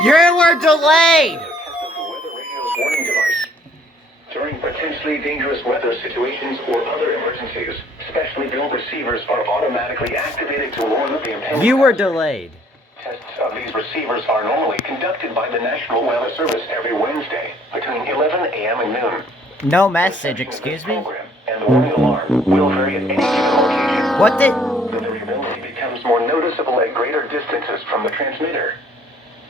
You were delayed! Weather radio's warning device. During potentially dangerous weather situations or other emergencies, specially built receivers are automatically activated to warn of the impending. You were delayed. Tests of these receivers are normally conducted by the National Weather Service every Wednesday between 11 a.m. and noon. No message, excuse me? And the warning alarm will vary at any given location. What the? The variability becomes more noticeable at greater distances from the transmitter.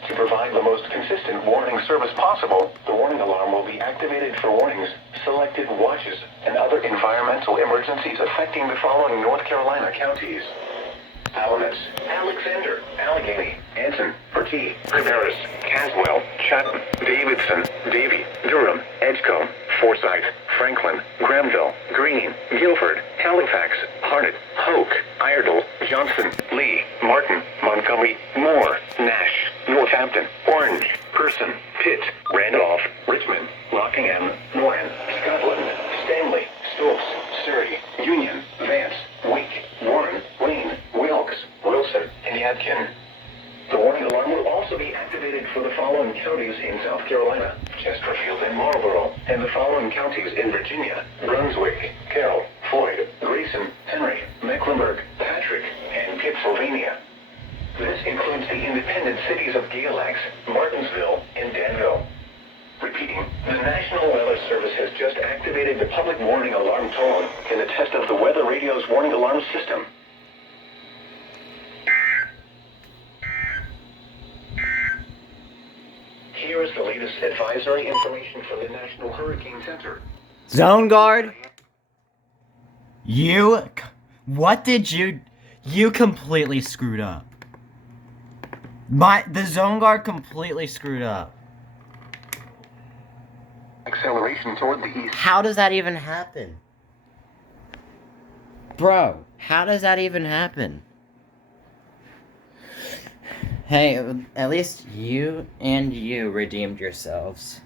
To provide the most consistent warning service possible, the warning alarm will be activated for warnings, selected watches, and other environmental emergencies affecting the following North Carolina counties: Alamance, Alexander, Allegheny, Anson, Bertie, Cabarrus, Caswell, Chatham, Davidson, Davie, Durham, Edgecombe, Forsyth, Franklin, Granville, Greene, Guilford, Halifax, Harnett, Hoke, Iredell, Johnson, Lee, Martin, Montgomery, Moore, Nash, Northampton, Orange, Person, Pitt, Randolph, Richmond, Rockingham, Warren, Scotland, Stanley, Stokes, Surrey, Union, Vance, Wake, Warren, Wayne, Wilkes, Wilson, and Yadkin. The warning alarm will also be activated for the following counties in South Carolina: Chesterfield and Marlborough, and the following counties in Virginia: Brunswick, Carroll, Floyd, Grayson, Henry, Mecklenburg, Patrick, and Pittsylvania. This includes the independent cities of Galax, Martinsville, and Danville. Repeating, the National Weather Service has just activated the public warning alarm tone in the test of the weather radio's warning alarm system. Here is the latest advisory information from the National Hurricane Center. Zone guard? What did you... You completely screwed up. The zone guard completely screwed up. Acceleration toward the east. How does that even happen? Bro, how does that even happen? Hey, at least you redeemed yourselves.